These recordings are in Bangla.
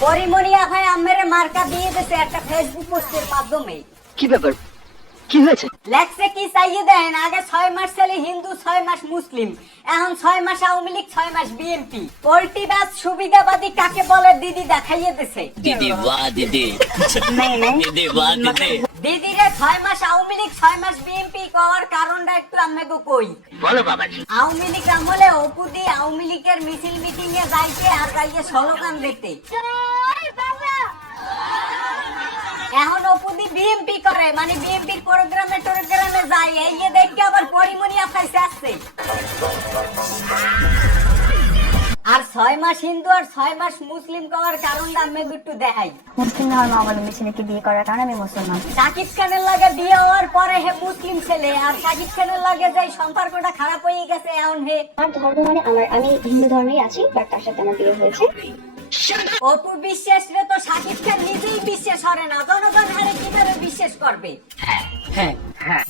পরিমণিয়া ভাই আমার মার্কা দিয়ে দিয়েছে একটা ফেসবুক পোস্টের মাধ্যমে। কি ব্যাপার? কি হয়েছে? লেখছে কি চাইয়ে দেন? আগে ছয় মাস ছেলে হিন্দু ছয় মাস মুসলিম। এখন ছয় মাস আওয়ামী লীগ ছয় মাস বিএনপি পোল্টিবাজ সুবিধাবাদী কাকে বলে? দিদি দেখাইয়ে দিছে। দিদি বাহ দিদি। দিদি বাহ দিদিরে ছয় মাস আওয়ামী লীগ ছয় মাস বিএনপি কর কারণটা একটু আমি কই। বলো বাবা আওয়ামী লীগ আমলে অপুদি আওয়ামী লীগের মিছিল মিটিং এ যাইতে আর যাইতে স্লোগান দিতে। এখন অপুদি বিএমপি করে মানে বিএমপির প্রোগ্রামে টোগ্রামে যায়। এই যে দেখতে আবার পরিমণি আপাইছে আসছে। আর ছয় মাস হিন্দু আর ছয় মাস মুসলিম করার কারণটা আমি একটু দেখাই। মুসলিম ছেলেকে বিয়ে করার কারণে আমি মুসলমান। সাকিব খানের লাগে বিয়ে হওয়ার পরে হে মুসলিম ছেলে আর সাকিব খানের লাগে যে সম্পর্কটা খারাপ হয়ে গেছে এখন হে আমার ধর্ম মানে আমার আমি হিন্দু ধর্মেই আছি বাট তার সাথে আমার বিয়ে হয়েছে। অপু বিশ্বাস রে তো সাকিব খান নিজেই বিশ্বাস করে না জনগণ হারে কীভাবে বিশ্বাস করবে?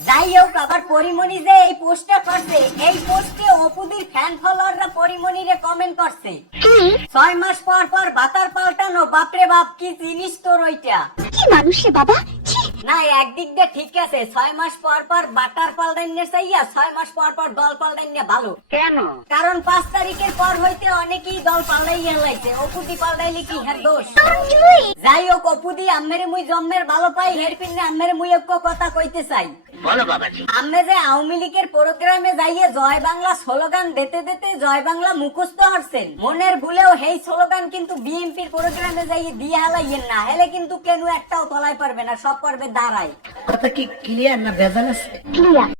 যাই হোক আবার পরিমণি যে এই পোস্টটা করছে এই পোস্টে অপুদির ফ্যান ফলোয়াররা পরিমণিরে কমেন্ট করছে। ছয় মাস পর পর বাতার পাল্টানো বাপরে বাপ কি জিনিস তোর ওইটা? কি মানুষ বাবা না একদিক দিয়ে ঠিক আছে ছয় মাস পর পর বাটার পাল পাল্টাইনে সাইয়া ছয় মাস পর পর দল পাল পাল্টাইনে ভালো। কেন? কারণ পাঁচ তারিখের পর হইতে অনেকেই দল পাল্টাইয়া লাইছে অপুদি পাল্টাইলে কি হ্যাঁ দোষ? যাই হোক অপুদি আমের মুই জন্মের ভালো পাই হের পিনে আমের মুই এক কথা কইতে চাই। আমরা যে আওয়ামী লীগের প্রোগ্রামে যাইয়ে জয় বাংলা স্লোগান দেতে দেতে জয় বাংলা মুখস্থ হরছেন। মনের ভুলেও সেই স্লোগান কিন্তু বিএনপির প্রোগ্রামে যাইয়ে দিয়ে হালাইয়েন না হেলে কিন্তু কেন একটাও তলায় পারবে না সব পারবে দাঁড়ায় কথা কি ক্লিয়ার না ভেজাল আছে ক্লিয়ার